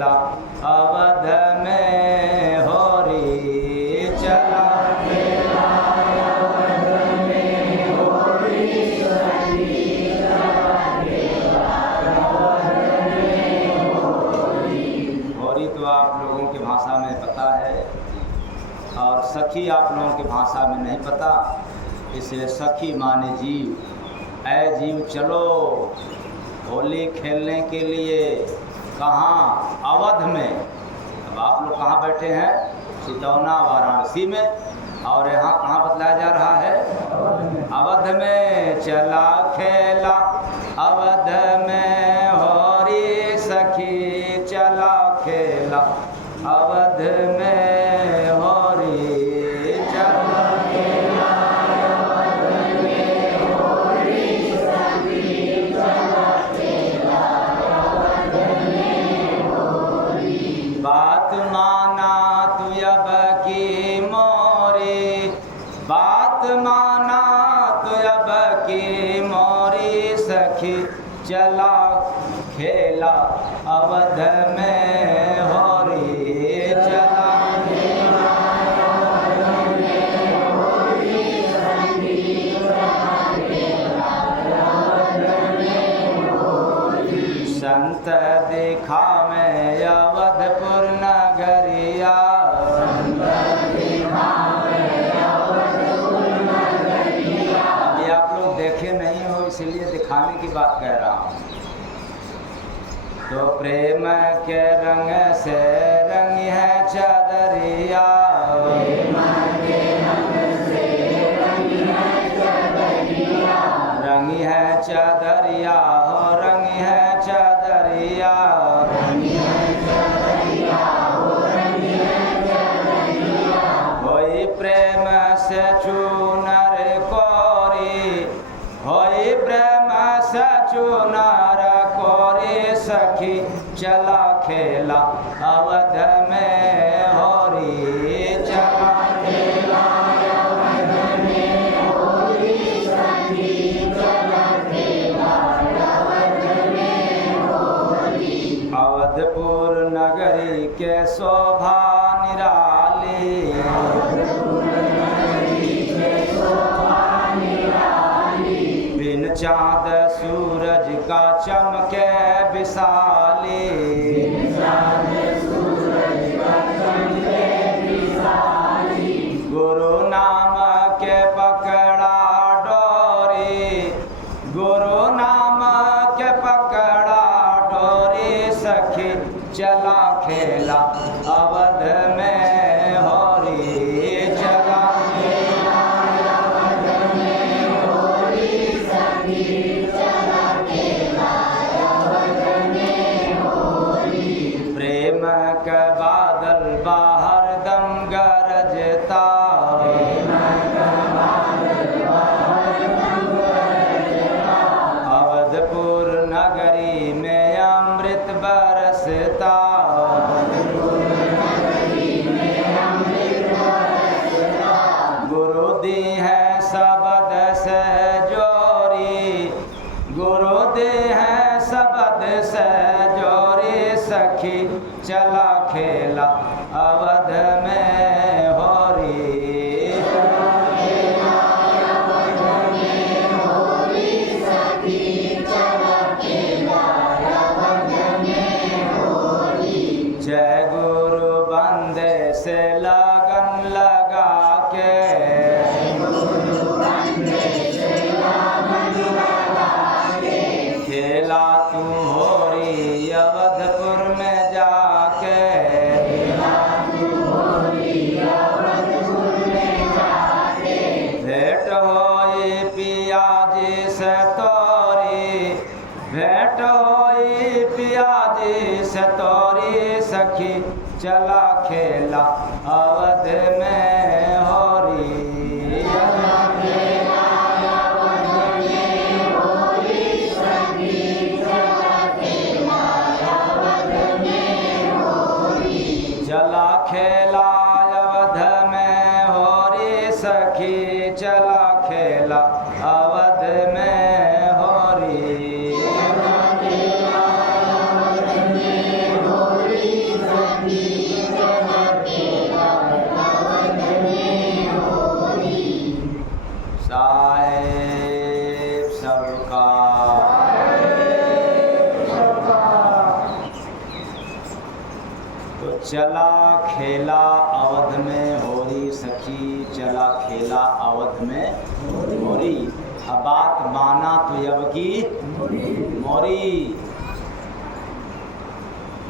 खेला अवध में होरी चला खेला अवध में होरी सखी चला खेला अवध में होरी। होरी तो आप लोगों की भाषा में पता है और सखी आप लोगों की भाषा में नहीं पता, इसलिए सखी माने जीव। ऐ जीव चलो होली खेलने के लिए। कहाँ? अवध में। अब आप लोग कहाँ बैठे हैं? चितौना वाराणसी में। और यहाँ कहाँ बतलाया जा रहा है? अवध में चला खेला अवध में होरी सखी चला खेला अवध में होरी चला खेला अवध में होरी सखी चला खेला अवध में होरी। बात माना तू अब की मोरी, बात माना तू अब की मोरी सखी चला खेला अवध में होरी चला खेला अवध में होरी सखी चला खेला अवध में होरी। संत दिखा में अवधपुर नगरिया, संत दिखा में अवधपुर नगरिया। अभी आप लोग देखे नहीं हो इसलिए दिखाने की बात कह रहा हूँ। तो प्रेम के रंग से रंगी है चदरिया, प्रेम के रंग से रंगी है चदरिया। रंगी है चदरिया हो रंगी है चदरिया, रंगी है चदरिया हो रंगी है चदरिया। होई प्रेम से चूनर कोरी, होई प्रेम से चूनर कोरी सखी चला खेला अवध में होरी चला खेला अवध में होरी सखी चला खेला अवध में होरी। अवधपुर नगरी के शोभा निराली, अवधपुर नगरी के शोभा निराली। बिन चाँद सूरज का चमके विशाली, बिन चाँद सूरज का चमके विशाली। गुरु नाम के पकड़ा डोरी, गुरु नाम के पकड़ा डोरी सखी चला खेला अवध में होरी चला खेला अवध में होरी सखी चला खेला अवध में होरी। प्रेम का बादल बाहर दम गरजता, प्रेम का बादल बाहर दम गरजता। अवधपुर नगरी में अमृत बरसता, अवधपुर नगरी में अमृत बरसता। गुरु दी है शब्द से जोरी, गुरु दी है शब्द से जोरी सखी चला खेला अवध में होरी चला खेला अवध में होरी सखी चला खेला अवध में होरी। जय गुरु बंदे से लगन लगा के, जय गुरु बंदे से लगन लगा के। खेला तू होरी अवधपुर में जाके, खेला तू होरी अवधपुर में जाके। भेंट होई पिया जी से तोरी, भेंट होई पिया जी से तोरी सखी चला खेला अवध में होरी चला खेला अवध में होरी सखी चला खेला अवध में होरी। चला खेला अवध में होरी सखी चला खेला अवध में होरी चला खेला अवध में होरी तो चला खेला अवध में होरी सखी, चला खेला अवध में होरी। अब बात माना तो अब की मोरी।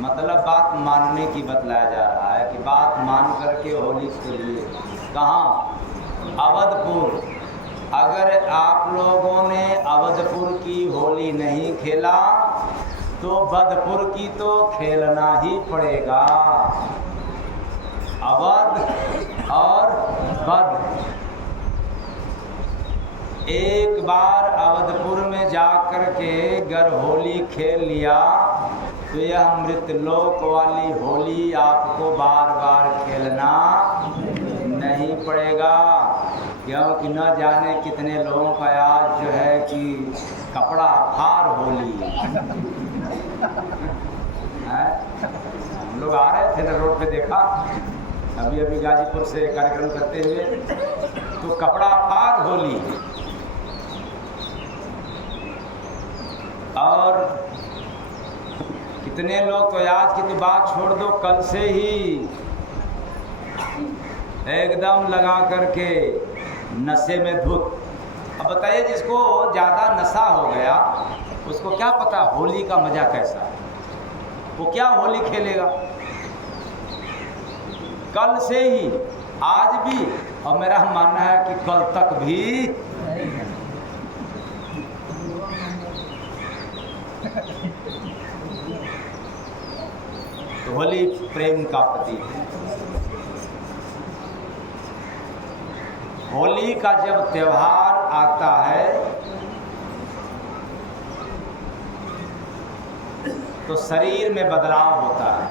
मतलब बात मानने की बतलाया जा रहा है कि बात मान करके होली के लिए कहाँ? अवधपुर। अगर आप लोगों ने अवधपुर की होली नहीं खेला तो बदपुर की तो खेलना ही पड़ेगा। अवध और बद। एक बार अवधपुर में जाकर के अगर होली खेल लिया तो यह मृतलोक वाली होली आपको बार बार खेलना नहीं पड़ेगा। क्योंकि न जाने कितने लोगों का आज जो है कि कपड़ा फाड़ होली है। हम लोग आ रहे थे ना रोड पे, देखा अभी अभी गाजीपुर से कार्यक्रम करते हुए, तो कपड़ा फाड़ होली। और कितने लोग तो आज की तो बात छोड़ दो, कल से ही एकदम लगा करके नशे में धुत। अब बताइए, जिसको ज़्यादा नशा हो गया उसको क्या पता होली का मज़ा कैसा, वो क्या होली खेलेगा। कल से ही, आज भी, और मेरा मानना है कि कल तक भी तो होली प्रेम का प्रतीक है। होली का जब त्योहार आता है तो शरीर में बदलाव होता है,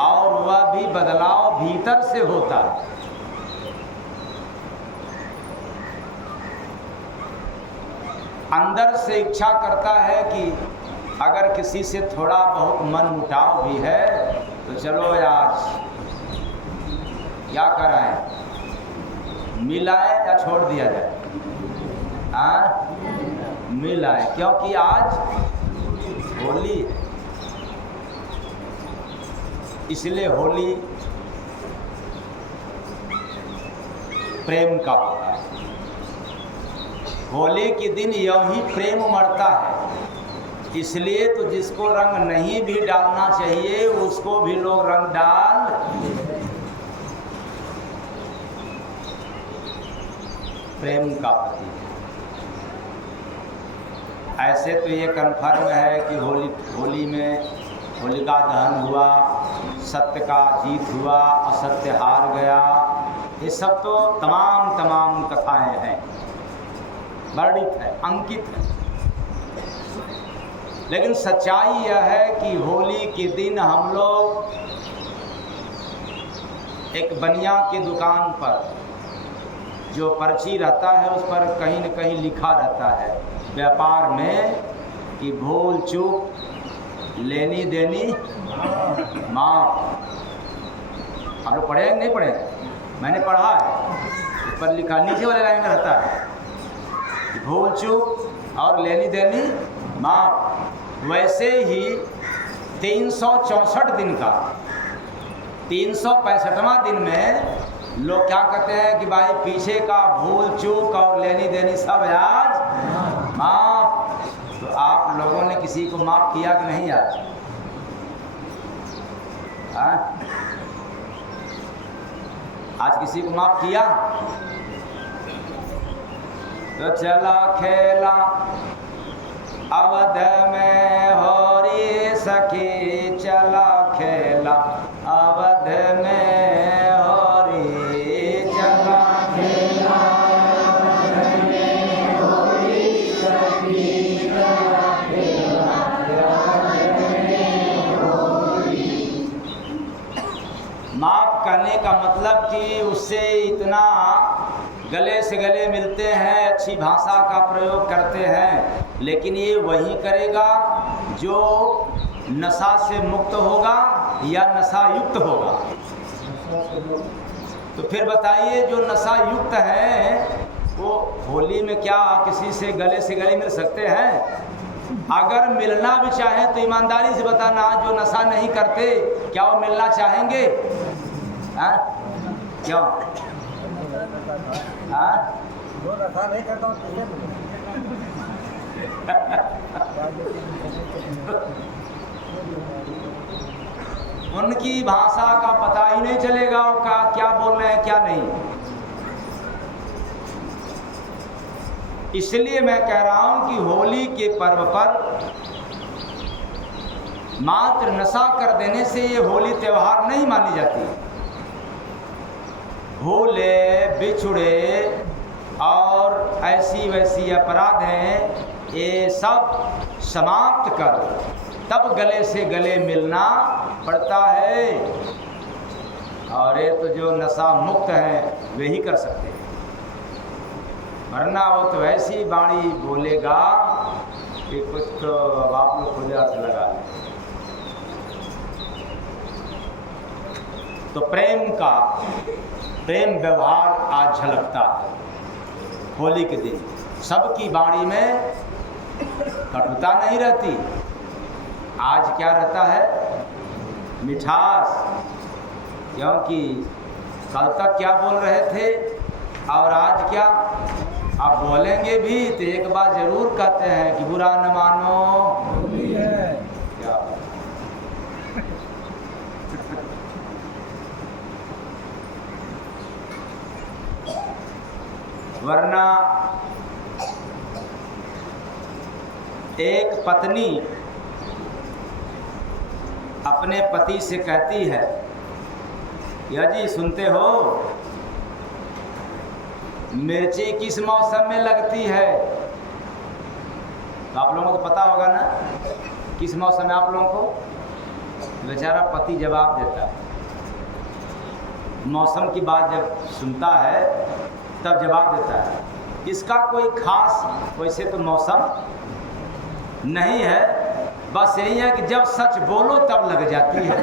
और वह भी बदलाव भीतर से होता है। अंदर से इच्छा करता है कि अगर किसी से थोड़ा बहुत मन मुटाव भी है तो चलो आज क्या कराएं, मिलाए या छोड़ दिया जाए। मिलाए, क्योंकि आज होली, इसलिए होली प्रेम का होता है। होली के दिन यही प्रेम मरता है, इसलिए तो जिसको रंग नहीं भी डालना चाहिए उसको भी लोग रंग डाल। प्रेम का प्रतीक है। ऐसे तो ये कन्फर्म है कि होली में होलिका दहन हुआ, सत्य का जीत हुआ, असत्य हार गया। ये सब तो तमाम कथाएं हैं, वर्णित है, अंकित है। लेकिन सच्चाई यह है कि होली के दिन हम लोग एक बनिया की दुकान पर जो पर्ची रहता है उस पर कहीं न कहीं लिखा रहता है व्यापार में कि भूल चूक लेनी देनी माफ। आप लोग पढ़े नहीं पढ़े? मैंने पढ़ा है। ऊपर लिखा, नीचे वाले लाइन में रहता है कि भूल चूक और लेनी देनी माफ। वैसे ही 364 दिन का 365वां दिन में लोग क्या कहते हैं कि भाई पीछे का भूल चूक और लेनी देनी सब आज माफ। तो आप लोगों ने किसी को माफ किया कि नहीं आज? आज किसी को माफ किया? तो चला खेला अवध में होरी सखी, चला खेला अवध में होरी, चला खेला अवध में होरी सखी, चला खेला अवध में होरी। माफ करने का मतलब कि उससे इतना गले से गले मिलते हैं, अच्छी भाषा का प्रयोग करते हैं, लेकिन ये वही करेगा जो नशा से मुक्त होगा या नशा युक्त होगा। तो फिर बताइए, जो नशा युक्त है वो होली में क्या किसी से गले मिल सकते हैं? अगर मिलना भी चाहे तो ईमानदारी से बताना, जो नशा नहीं करते क्या वो मिलना चाहेंगे? हाँ? क्यों? हाँ? जो नशा नहीं करता हूँ उनकी भाषा का पता ही नहीं चलेगा वो क्या बोल रहे हैं क्या नहीं। इसलिए मैं कह रहा हूं कि होली के पर्व पर मात्र नशा कर देने से ये होली त्योहार नहीं मानी जाती। भूले बिछुड़े और ऐसी वैसी अपराध हैं, ये सब समाप्त कर तब गले से गले मिलना पड़ता है। और ये तो जो नशा मुक्त हैं वे ही कर सकते हैं, वरना वो तो ऐसी वाणी बोलेगा कि कुछ तो अब आप लोग खुद अर्थ लगा लें। तो प्रेम व्यवहार आज झलकता है होली के दिन। सबकी वाणी में कटुता नहीं रहती, आज क्या रहता है? मिठास। क्योंकि कल तक क्या बोल रहे थे और आज क्या? आप बोलेंगे भी तो एक बार जरूर कहते हैं कि बुरा न मानो क्या। वरना एक पत्नी अपने पति से कहती है, या जी सुनते हो मिर्ची किस मौसम में लगती है? तो आप लोगों को पता होगा ना किस मौसम में आप लोगों को। बेचारा पति जवाब देता है, मौसम की बात जब सुनता है तब जवाब देता है। इसका कोई खास वैसे तो मौसम नहीं है, बस यही है कि जब सच बोलो तब लग जाती है।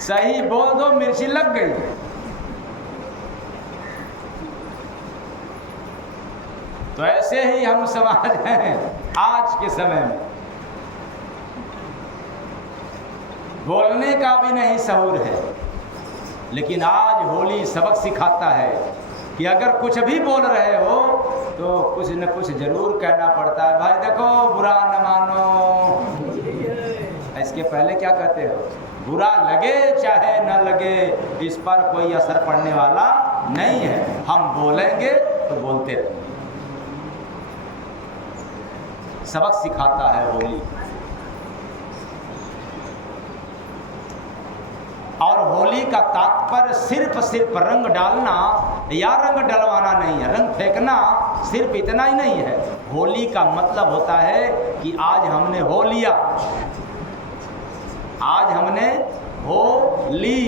सही बोल दो मिर्ची लग गई। तो ऐसे ही हम समाज हैं आज के समय में, बोलने का भी नहीं शऊर है। लेकिन आज होली सबक सिखाता है कि अगर कुछ भी बोल रहे हो तो कुछ न कुछ जरूर कहना पड़ता है। भाई देखो बुरा न मानो, इसके पहले क्या कहते हो? बुरा लगे चाहे न लगे, इस पर कोई असर पड़ने वाला नहीं है, हम बोलेंगे तो बोलते रहेंगे। सबक सिखाता है होली। और होली का तात्पर्य सिर्फ रंग डालना या रंग डलवाना नहीं है, रंग फेंकना सिर्फ इतना ही नहीं है। होली का मतलब होता है कि आज हमने हो लिया, आज हमने हो ली।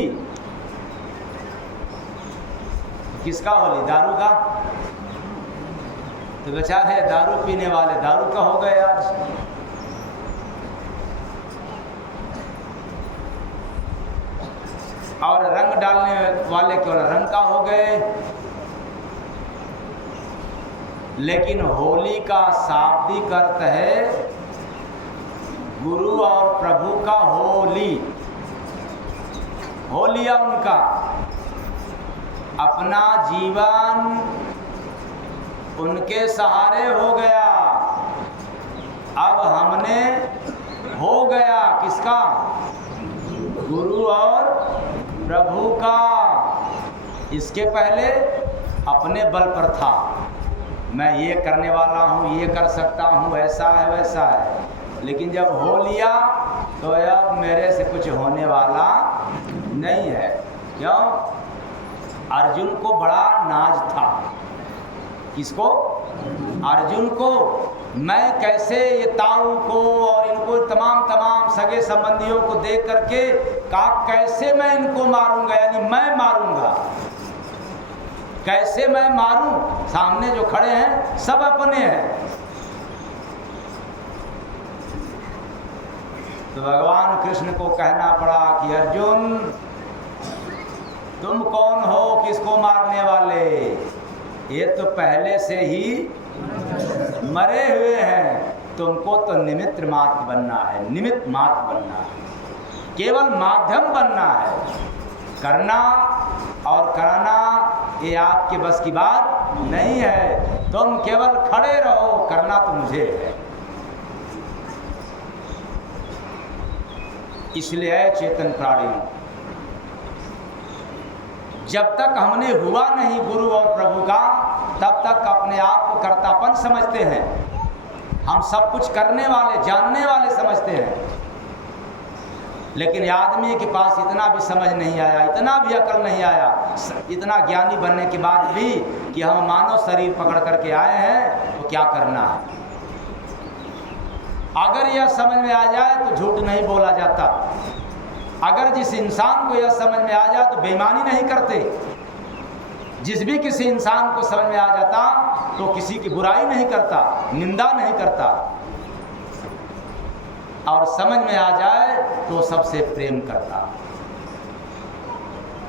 किसका होली? दारू का। तो बेचारे दारू पीने वाले दारू का हो गए आज। और रंग डालने वाले केवल रंग का हो गए। लेकिन होली का शाब्दिक अर्थ है गुरु और प्रभु का होली। हो लिया उनका, अपना जीवन उनके सहारे हो गया। अब हमने हो गया किसका? गुरु और प्रभु का। इसके पहले अपने बल पर था, मैं ये करने वाला हूँ, ये कर सकता हूँ, ऐसा है वैसा है। लेकिन जब हो लिया तो अब मेरे से कुछ होने वाला नहीं है। क्यों? अर्जुन को बड़ा नाज था। किसको? अर्जुन को। मैं कैसे ये ताऊ को और इनको तमाम सगे संबंधियों को देख करके कैसे मैं इनको मारूंगा, यानी मैं मारूंगा, कैसे मैं मारूं? सामने जो खड़े हैं सब अपने हैं। तो भगवान कृष्ण को कहना पड़ा कि अर्जुन तुम कौन हो किसको मारने वाले? ये तो पहले से ही मरे हुए हैं, तुमको तो निमित्त मात्र बनना है, निमित्त मात्र बनना है, केवल माध्यम बनना है। करना और कराना ये आपके बस की बात नहीं है, तुम केवल खड़े रहो, करना तो मुझे है। इसलिए है चेतन प्राणियों, जब तक हमने हुआ नहीं गुरु और प्रभु का, तब तक अपने आप को कर्तापन समझते हैं, हम सब कुछ करने वाले जानने वाले समझते हैं। लेकिन आदमी के पास इतना भी समझ नहीं आया, इतना भी अकल नहीं आया, इतना ज्ञानी बनने के बाद भी कि हम मानव शरीर पकड़ करके आए हैं तो क्या करना है। अगर यह समझ में आ जाए तो झूठ नहीं बोला जाता, अगर जिस इंसान को यह समझ में आ जाए तो बेईमानी नहीं करते, जिस भी किसी इंसान को समझ में आ जाता तो किसी की बुराई नहीं करता, निंदा नहीं करता, और समझ में आ जाए तो सबसे प्रेम करता।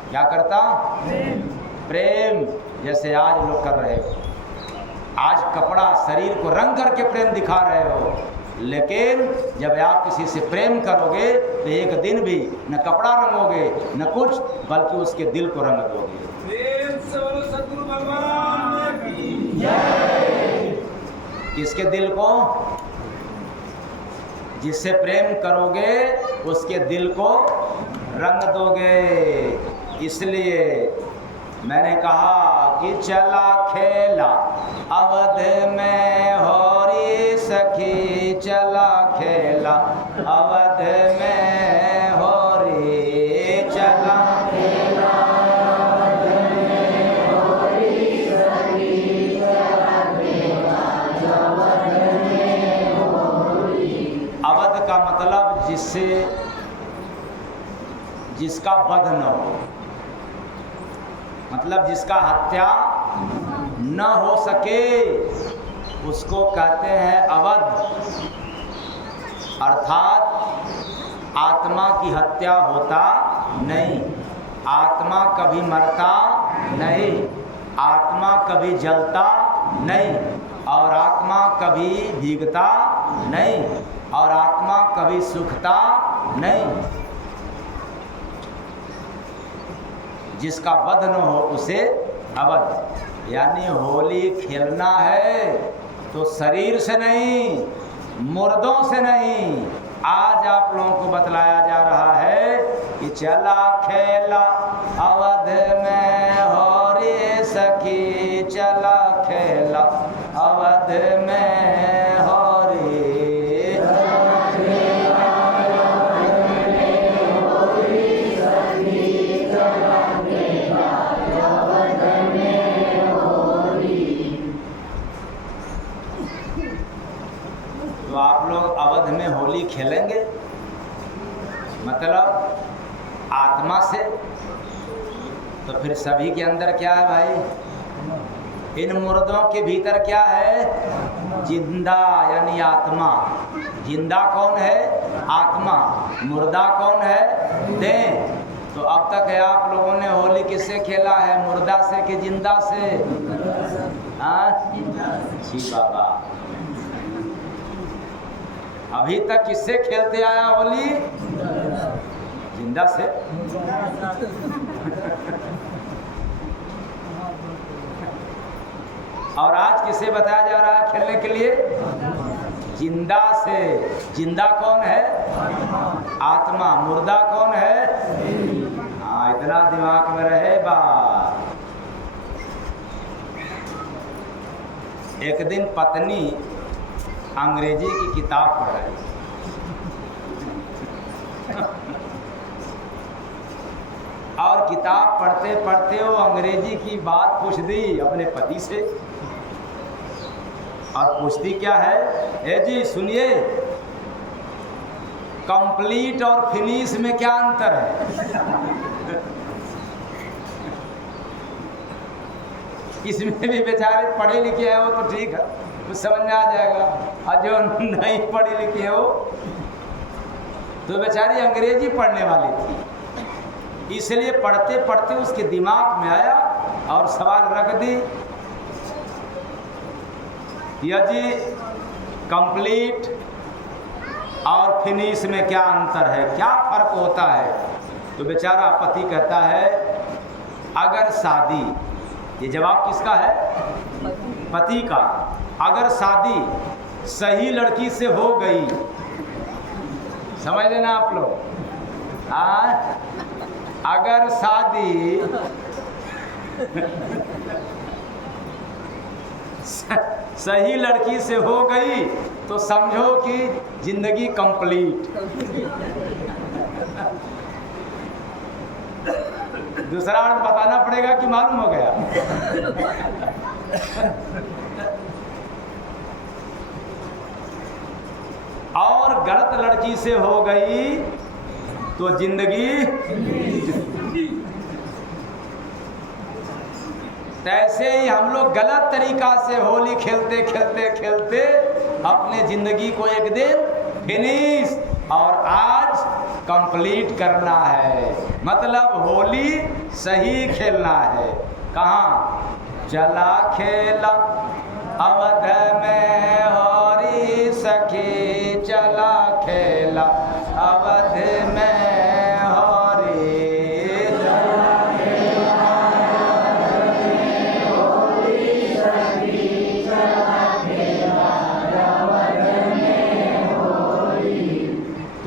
क्या करता? प्रेम। जैसे आज लोग कर रहे हो, आज कपड़ा शरीर को रंग करके प्रेम दिखा रहे हो, लेकिन जब आप किसी से प्रेम करोगे तो एक दिन भी न कपड़ा रंगोगे न कुछ, बल्कि उसके दिल को रंग दोगे। प्रेम से बोलो सद्गुरु भगवान की जय। किसके दिल को? जिससे प्रेम करोगे उसके दिल को रंग दोगे। इसलिए मैंने कहा कि चला खेला अवध में होरी सखी, चला खेला अवध में होरी, चला खेला अवध में होरी सखी, चला खेला अवध में होरी। अवध का मतलब जिसका वध न हो, मतलब जिसका हत्या न हो सके, उसको कहते हैं अवध। अर्थात आत्मा की हत्या होता नहीं, आत्मा कभी मरता नहीं, आत्मा कभी जलता नहीं, और आत्मा कभी भीगता नहीं, और आत्मा कभी सूखता नहीं। जिसका वध न हो उसे अवध। यानी होली खेलना है तो शरीर से नहीं, मुर्दों से नहीं। आज आप लोगों को बतलाया जा रहा है कि चला खेला अवध में होरी सखी, चला खेला अवध में होरी। तो आप लोग अवध में होली खेलेंगे, मतलब आत्मा से, तो फिर सभी के अंदर क्या है भाई? इन मुर्दों के भीतर क्या है? जिंदा, यानी आत्मा। जिंदा कौन है? आत्मा। मुर्दा कौन है? देह। तो अब तक है आप लोगों ने होली किससे खेला है? मुर्दा से कि जिंदा से? जी बाबा, अभी तक किससे खेलते आया होली? जिंदा से। और आज किसे बताया जा रहा है खेलने के लिए? जिंदा से। जिंदा कौन है? आत्मा। मुर्दा कौन है? हाँ, इतना दिमाग में रहे बात। एक दिन पत्नी अंग्रेजी की किताब पढ़ रही, और किताब पढ़ते पढ़ते वो अंग्रेजी की बात पूछ दी अपने पति से। और पूछती क्या है? ए जी सुनिए, कंप्लीट और फिनिश में क्या अंतर है? इसमें भी बेचारे पढ़े लिखे हैं वो तो ठीक है, कुछ समझ में आ जाएगा, और जो नहीं पढ़ी लिखी है वो तो बेचारी अंग्रेजी पढ़ने वाली थी, इसलिए पढ़ते पढ़ते उसके दिमाग में आया और सवाल रख दी यह जी कंप्लीट और फिनिश में क्या अंतर है, क्या फर्क होता है? तो बेचारा पति कहता है अगर शादी, ये जवाब किसका है? पति का। अगर शादी सही लड़की से हो गई, समझ लेना आप लोग, अगर शादी सही लड़की से हो गई तो समझो कि जिंदगी कंप्लीट। दूसरा अर्थ बताना पड़ेगा कि मालूम हो गया? और गलत लड़की से हो गई तो जिंदगी। ऐसे ही हम लोग गलत तरीका से होली खेलते खेलते खेलते अपने ज़िंदगी को एक दिन फिनिश और आज कंप्लीट करना है। मतलब होली सही खेलना है। कहाँ? चला खेला अवध में होरी सखी, चला खेला अवध में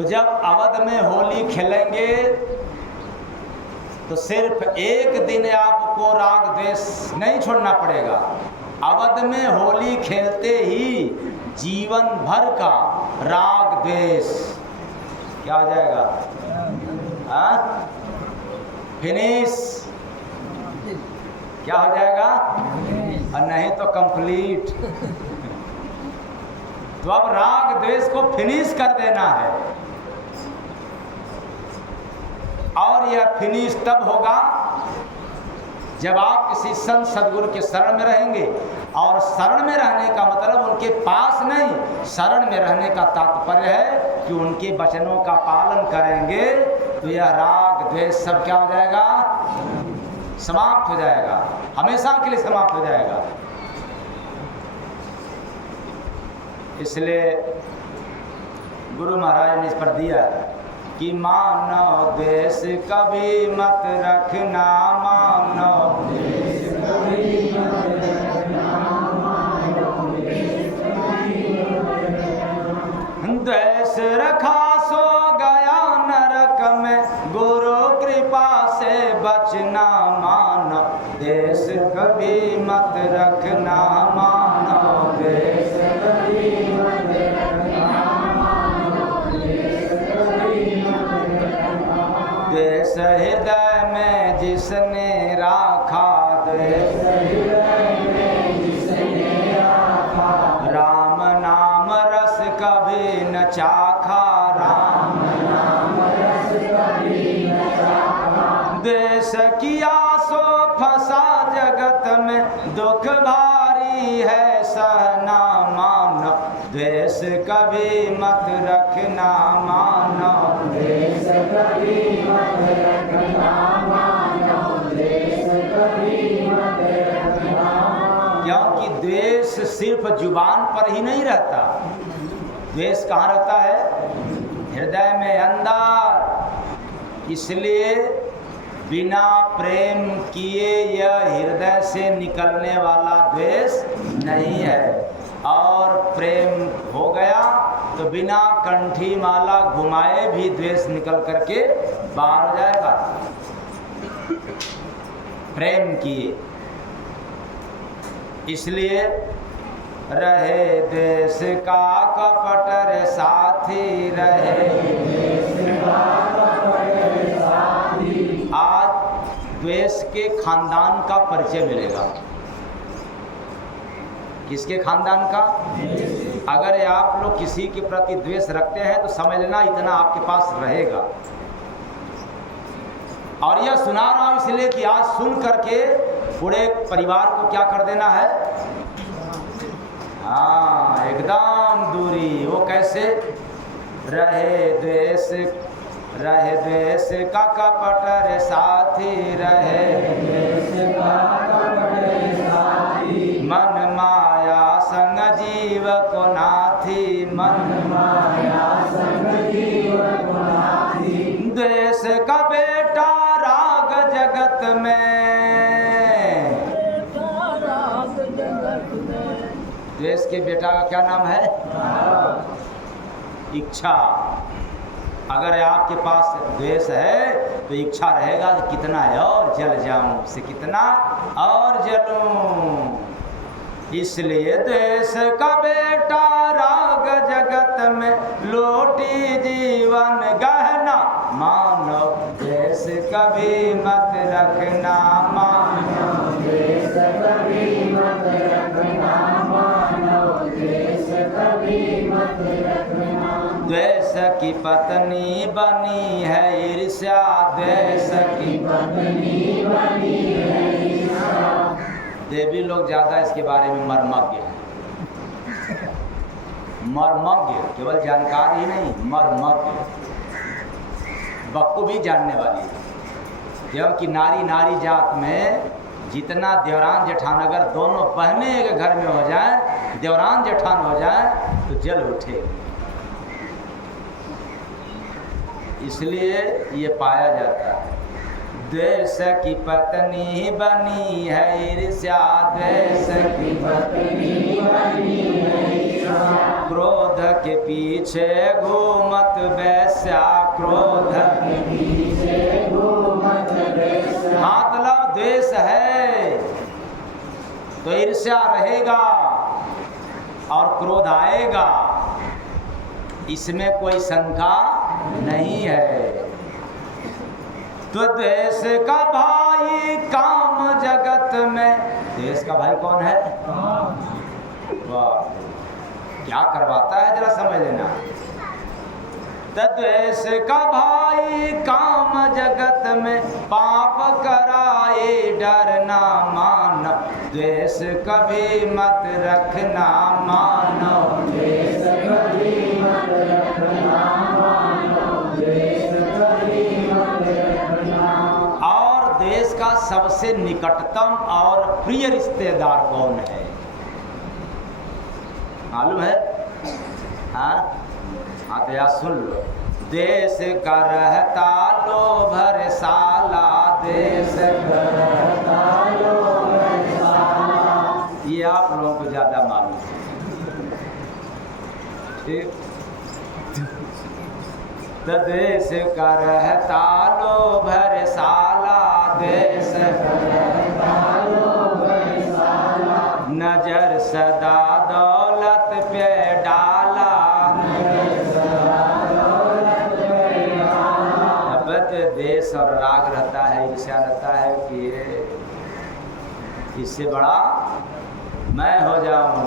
जब अवध में होली खेलेंगे तो सिर्फ एक दिन आपको राग द्वेष नहीं छोड़ना पड़ेगा। अवध में होली खेलते ही जीवन भर का राग द्वेष क्या हो जाएगा? फिनिश। क्या हो जाएगा? और नहीं तो कंप्लीट। तो अब राग द्वेष को फिनिश कर देना है। और यह फिनिश तब होगा जब आप किसी संत सद्गुरु के शरण में रहेंगे। और शरण में रहने का मतलब उनके पास नहीं, शरण में रहने का तात्पर्य है कि उनके वचनों का पालन करेंगे तो यह राग द्वेष सब क्या हो जाएगा? समाप्त हो जाएगा, हमेशा के लिए समाप्त हो जाएगा। इसलिए गुरु महाराज ने इस पर दिया कि मानव द्वेष कभी मत रखना, मानव द्वेष कभी मत रखना, मानव द्वेष कभी मत रखना। द्वेष रखा सो गया नरक में, गुरु कृपा से बचना, मानव द्वेष कभी मत रखना, मानव द्वेष कभी मत रखना। द्वेष हृदय में जिसने राखा, द्वेष हृदय में जिसने राखा, राम नाम रस कभी न चाखा, राम नाम रस कभी न चाखा। द्वेष किया सो फंसा जगत में, दुख भारी है सहना, मानव द्वेष कभी मत रखना, मानव द्वेष कभी मत रखना, मानव द्वेष कभी मत रखना। क्योंकि द्वेष सिर्फ जुबान पर ही नहीं रहता, द्वेष कहाँ रहता है? हृदय में अंदर। इसलिए बिना प्रेम किए यह हृदय से निकलने वाला द्वेष नहीं है। और प्रेम हो गया तो बिना कंठी माला घुमाए भी द्वेष निकल करके बाहर हो जाएगा। प्रेम किए, इसलिए रहे द्वेष का कपट रे साथी, रहे द्वेष का कपट रे साथी। आज द्वेष के खानदान का परिचय मिलेगा। किसके खानदान का? अगर आप लोग किसी के प्रति द्वेष रखते हैं तो समझ लेना इतना आपके पास रहेगा। और यह सुना रहा हूं इसलिए कि आज सुन करके पूरे परिवार को क्या कर देना है? हाँ, एकदम दूरी। वो कैसे? रहे द्वेष का कपट रे साथी, रहे द्वेष का कपट रे साथी, मन माया संग जीव को नाथी, मन माया संग जीव को नाथी। द्वेष का बेटा राग जगत में, द्वेष के बेटा का क्या नाम है? इच्छा। अगर आपके पास द्वेष है तो इच्छा रहेगा कि कितना और जल जाऊं, से कितना और जलूं। इसलिए द्वेष का बेटा राग जगत में, लोटी जीवन गहना मानो द्वेष कभी मत रखना, मानो द्वेष कभी मत रखना, मानो द्वेष कभी मत रखना। द्वेष की पत्नी बनी है ईर्ष्या, द्वेष की पत्नी बनी है ईर्ष्या। देवी लोग ज़्यादा इसके बारे में मर्मज्ञ हैं। मर्मज्ञ, केवल जानकार ही नहीं, मर्मज्ञ, बखूबी जानने वाली है। जबकि नारी नारी जात में जितना देवरान जेठान अगर दोनों बहनें एक घर में हो जाए, देवरान जेठान हो जाए तो जल उठे। इसलिए ये पाया जाता है। द्वेष की पत्नी बनी है ईर्ष्या, द्वेष की पत्नी बनी है ईर्ष्या। क्रोध के पीछे घूमत वैश्या, क्रोध के पीछे घूमत वैश्या। मतलब द्वेष है तो ईर्ष्या रहेगा और क्रोध आएगा, इसमें कोई शंका नहीं है। तो द्वेष का भाई काम जगत में, द्वेष का भाई कौन है? वाह, क्या करवाता है जरा समझ लेना। द्वेष का भाई काम जगत में, पाप कराए डरना मानो द्वेष कभी मत रखना, मानो द्वेष कभी मत रखना, मानो द्वेष कभी मत रखना। और द्वेष का सबसे निकटतम और प्रिय रिश्तेदार कौन है मालूम है? हाँ हाँ, तो यार सुन लो। देश का रहता लोभ साला, देश का रहता लोभ साला। ये आप लोगों को ज्यादा मालूम है, ठीक? तो देश का रहता लोभ साला, देश का रहता लोभ साला। नजर सदा दौलत पे डाला, देश और राग रहता है, ईर्ष्या रहता है कि ये इससे बड़ा मैं हो जाऊं।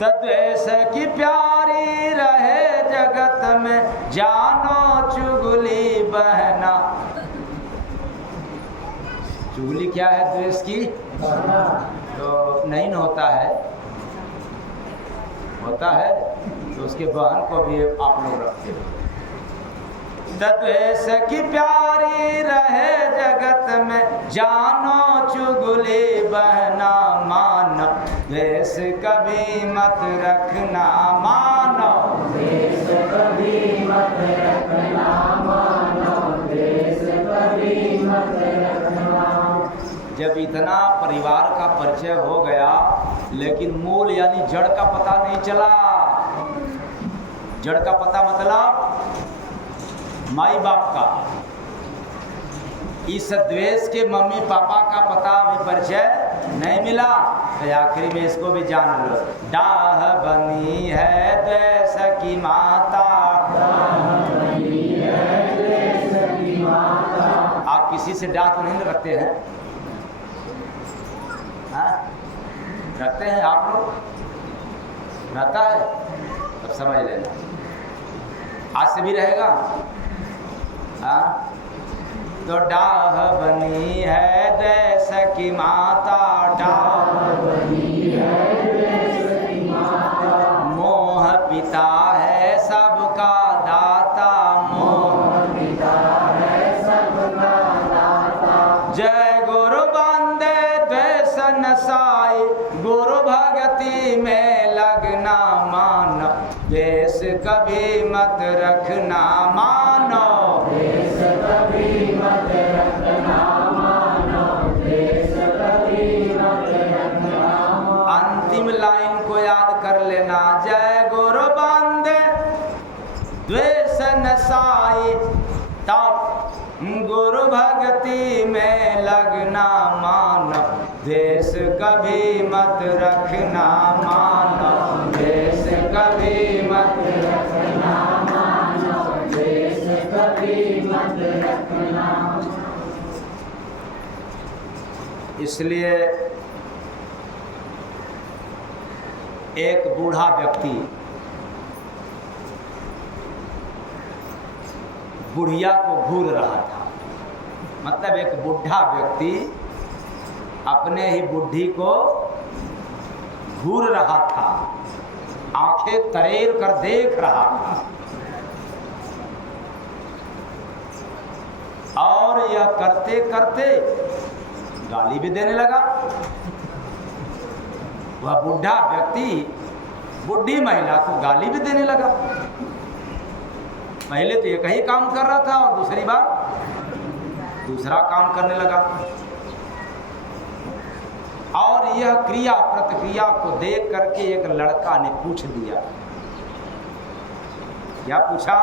द्वेष की प्यारी रहे जगत में, जानो चुगली बहना। चुगली क्या है द्वेष की? तो नहीं न होता है, होता है तो उसके बहन को भी आप लोग रखते हो। द्वेष की प्यारी रहे जगत में, जानो चुगली बहना मानो द्वेष कभी मत रखना, मानो द्वेष कभी मत रखना, मानो द्वेष कभी मत रखना। जब इतना परिवार का परिचय हो गया लेकिन मूल यानी जड़ का पता नहीं चला। जड़ का पता मतलब माई बाप का। इस द्वेष के मम्मी पापा का पता अभी परिचय नहीं मिला, तो आखिरी में इसको भी जान लो। डाह बनी है द्वेष की माता, डाह बनी है द्वेष की माता। आप किसी से डाह तो नहीं रखते हैं? हाँ? रखते हैं आप लोग? रहता है? तब समझ लेना, आज से भी रहेगा। हाँ? तो डाह बनी है द्वेष की माता, डाह बनी है द्वेष की माता। मोह पिता है सबका दाता, मोह पिता है सबका दाता। जय गुरु बंदे द्वेष नसाई, कभी मत रखना मानो, देश कभी मत रखना मानो, देश कभी मत रखना मानो। अंतिम लाइन को याद कर लेना, जय गुरु बंदे द्वेष नसाई, तब गुरु भक्ति में लगना मानो, देश कभी मत रखना मानो, देश कभी मत रखना मानो, देश कभी मत रखना। इसलिए एक बूढ़ा व्यक्ति बुढ़िया को घूर रहा था। मतलब एक बूढ़ा व्यक्ति अपने ही बुढ़ी को घूर रहा था, आंखें तरेर कर देख रहा था, और यह करते करते गाली भी देने लगा। वह बूढ़ा व्यक्ति बुढ़ी महिला को गाली भी देने लगा। पहले तो एक ही काम कर रहा था और दूसरी बार दूसरा काम करने लगा। और यह क्रिया प्रतिक्रिया को देख करके एक लड़का ने पूछ दिया। क्या पूछा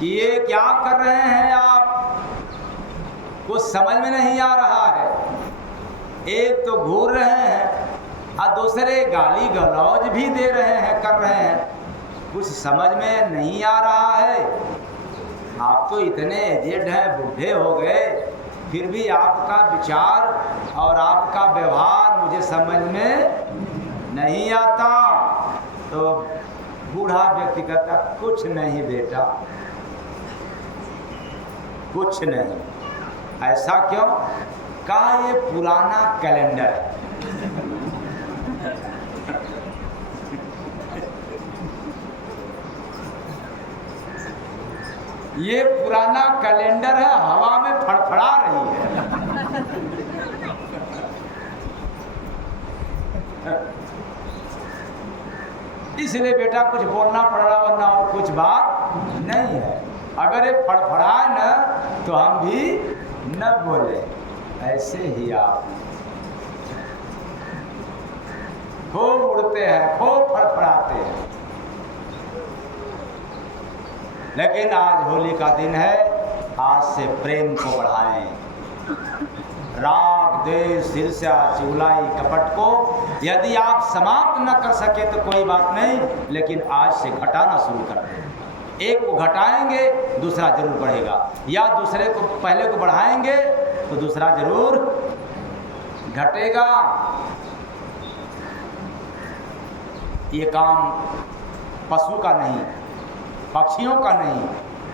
कि ये क्या कर रहे हैं आप, कुछ समझ में नहीं आ रहा है। एक तो घूर रहे हैं और दूसरे गाली गलौज भी दे रहे हैं, कर रहे हैं, कुछ समझ में नहीं आ रहा है। आप तो इतने एजेड हैं, बूढ़े हो गए, फिर भी आपका विचार और आपका व्यवहार मुझे समझ में नहीं आता। तो बूढ़ा व्यक्ति कहता, कुछ नहीं बेटा, कुछ नहीं। ऐसा क्यों? कहा ये पुराना कैलेंडर है। ये पुराना कैलेंडर है, हवा में फड़फड़ा रही है। इसलिए बेटा कुछ बोलना पड़ रहा, वरना और कुछ बात नहीं है। अगर ये फड़फड़ाए न तो हम भी न बोले। ऐसे ही आप खूब उड़ते हैं, खूब फड़फड़ाते हैं, लेकिन आज होली का दिन है। आज से प्रेम को बढ़ाएं, राग द्वेष ईर्ष्या चुगलाई कपट को यदि आप समाप्त न कर सके तो कोई बात नहीं, लेकिन आज से घटाना शुरू कर दें। एक को घटाएंगे दूसरा जरूर बढ़ेगा, या दूसरे को पहले को बढ़ाएंगे तो दूसरा जरूर घटेगा। ये काम पशु का नहीं, पक्षियों का नहीं,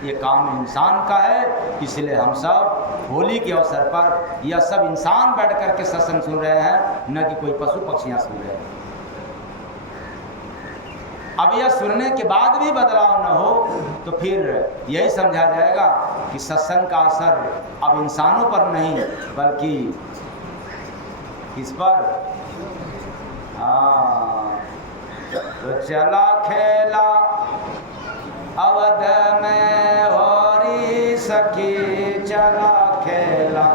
ये काम इंसान का है। इसलिए हम सब होली के अवसर पर यह सब इंसान बैठ कर के सत्संग सुन रहे हैं, न कि कोई पशु पक्षियां सुन रहे हैं। अब यह सुनने के बाद भी बदलाव न हो तो फिर यही समझा जाएगा कि सत्संग का असर अब इंसानों पर नहीं बल्कि किस पर? तो चला खेला अवध में होरी सखी, चला खेला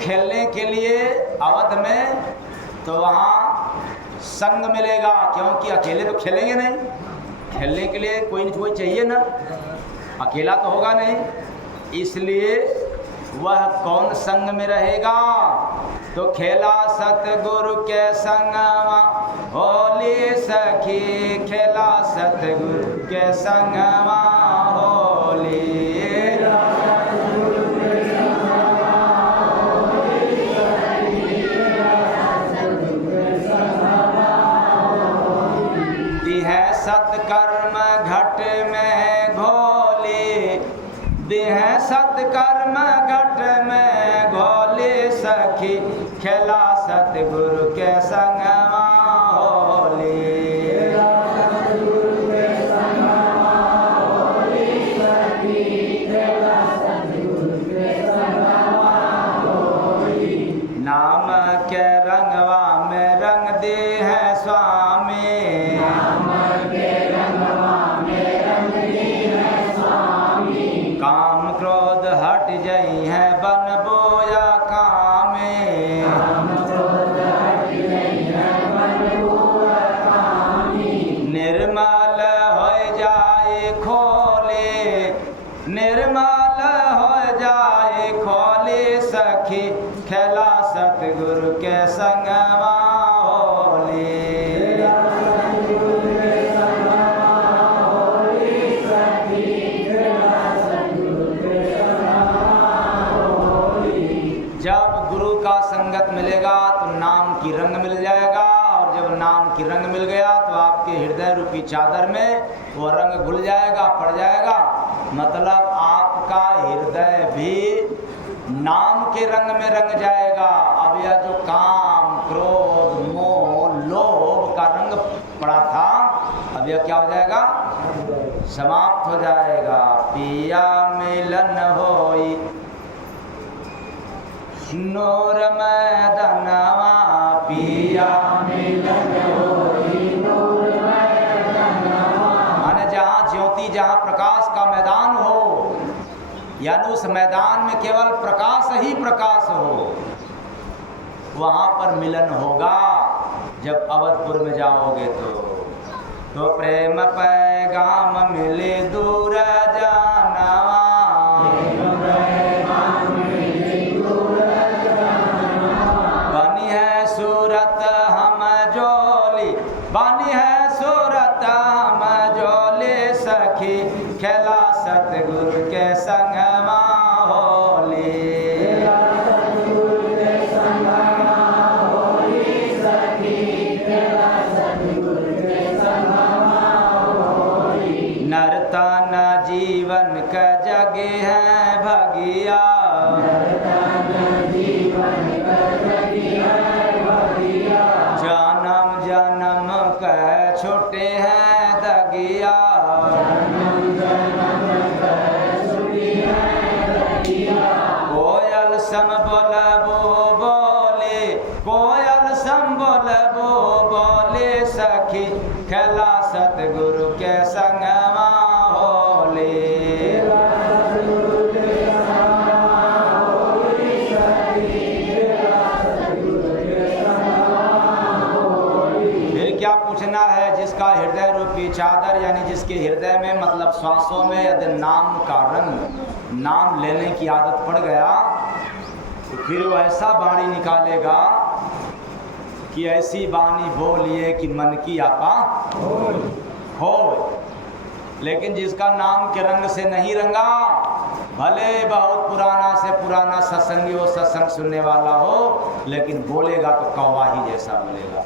खेलने के लिए अवध में, तो वहाँ संग मिलेगा, क्योंकि अकेले तो खेलेंगे नहीं। खेलने के लिए कोई न कोई चाहिए ना, अकेला तो होगा नहीं। इसलिए वह कौन संग में रहेगा? तो खेला सतगुरु के संगवा होली सखी, खेला सतगुरु के संगवा होली। सत्कर्म घट में घोले, देह सत्कर्म घट में घोले सखी, खेला सतगुरु के संगवा होली। तो आपके हृदय रूपी चादर में वो रंग घुल जाएगा, पड़ जाएगा। मतलब आपका हृदय भी नाम के रंग में रंग जाएगा। अब यह जो काम, क्रोध, मोह, लोभ का रंग पड़ा था, अब यह क्या हो जाएगा? समाप्त हो जाएगा। पिया मिलन होई नूर मैदानवा, पिया मिलन होई नूर मैदानवा। माने जहाँ ज्योति, जहाँ प्रकाश का मैदान हो, यानी उस मैदान में केवल प्रकाश ही प्रकाश हो, वहाँ पर मिलन होगा। जब अवधपुर में जाओगे तो प्रेम पैगाम मिले दूर जानवा, बनी है सूरत हम जोली, बनी है सूरत हम जोली, सखी खेला सतगुरु के संगमा होली। नर्तन जीवन का जगे है भगिया, जन्म जन्म का छोटे हैं दगिया, कोयल सम बोलबो बोले, कोयल सम बोलबो बोले, सखी खेला सतगुरु के संगमा होले। फिर क्या पूछना है? जिसका हृदय रूपी चादर, यानी जिसके हृदय में मतलब श्वासों में यदि नाम का रंग, नाम लेने की आदत पड़ गया, तो फिर वो ऐसा वाणी निकालेगा कि ऐसी वाणी बोलिए कि मन की आपा हो। लेकिन जिसका नाम के रंग से नहीं रंगा, भले बहुत पुराना से पुराना सत्संगी हो, सत्संग सुनने वाला हो, लेकिन बोलेगा तो कौवा ही जैसा बोलेगा।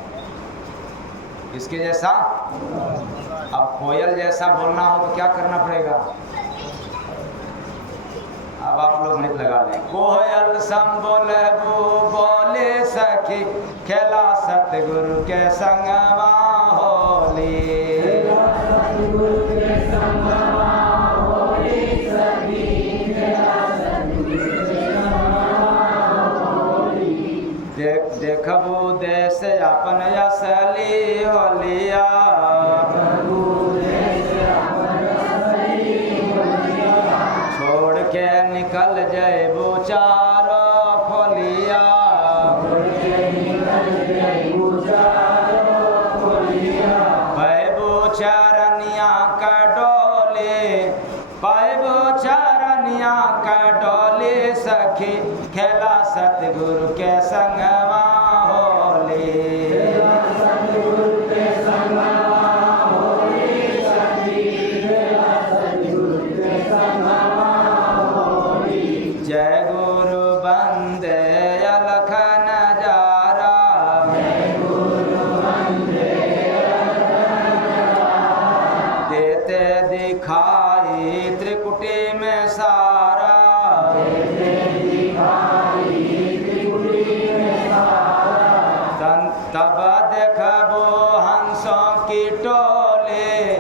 किसके जैसा? अब कोयल जैसा बोलना हो तो क्या करना पड़ेगा? अब आप लोग मिनट लगा लें। कोयल सम बोले बोले, सखी खेला सतगुरु के संगमा होली। देखबू देश अपन असली होलिया, छोड़ के निकल जैबू चारो खोलिया, पैबू चरनिया का डोले, पैबू चरनिया का डोले, सखी खेला सतगुरु के संगमा होली। जय गुरु बंदे अलख नजारा, देते दिखाई त्रिकुटी में सारा, तब देखबो हंसों की टोले,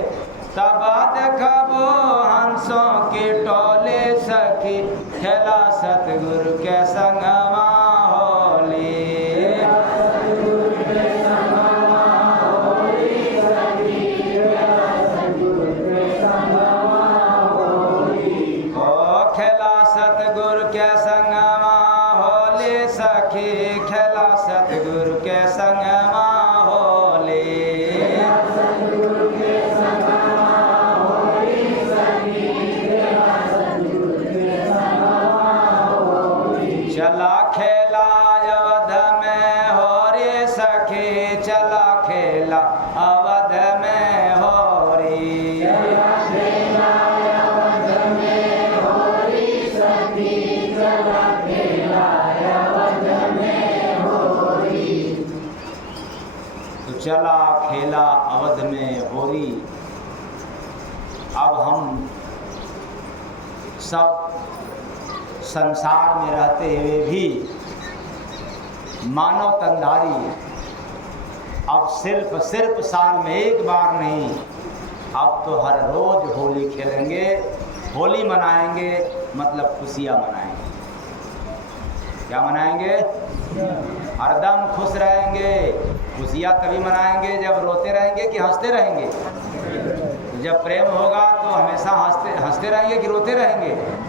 तब देखबो हंसों की टोले, सखी खेला सतगुरु के संगमा होली। ओ खेला सतगुरु के संगमा होली, सखी खेला सतगुरु के संगमा होली। क्रोध में होरी। अब हम सब संसार में रहते हुए भी मानव तंधारी, अब सिर्फ साल में एक बार नहीं, अब तो हर रोज होली खेलेंगे, होली मनाएंगे, मतलब खुशियाँ मनाएंगे। क्या मनाएंगे? हरदम खुश रहेंगे। खुशियाँ तभी मनाएंगे जब रोते रहेंगे कि हंसते रहेंगे। जब प्रेम होगा तो हमेशा हंसते रहेंगे कि रोते रहेंगे?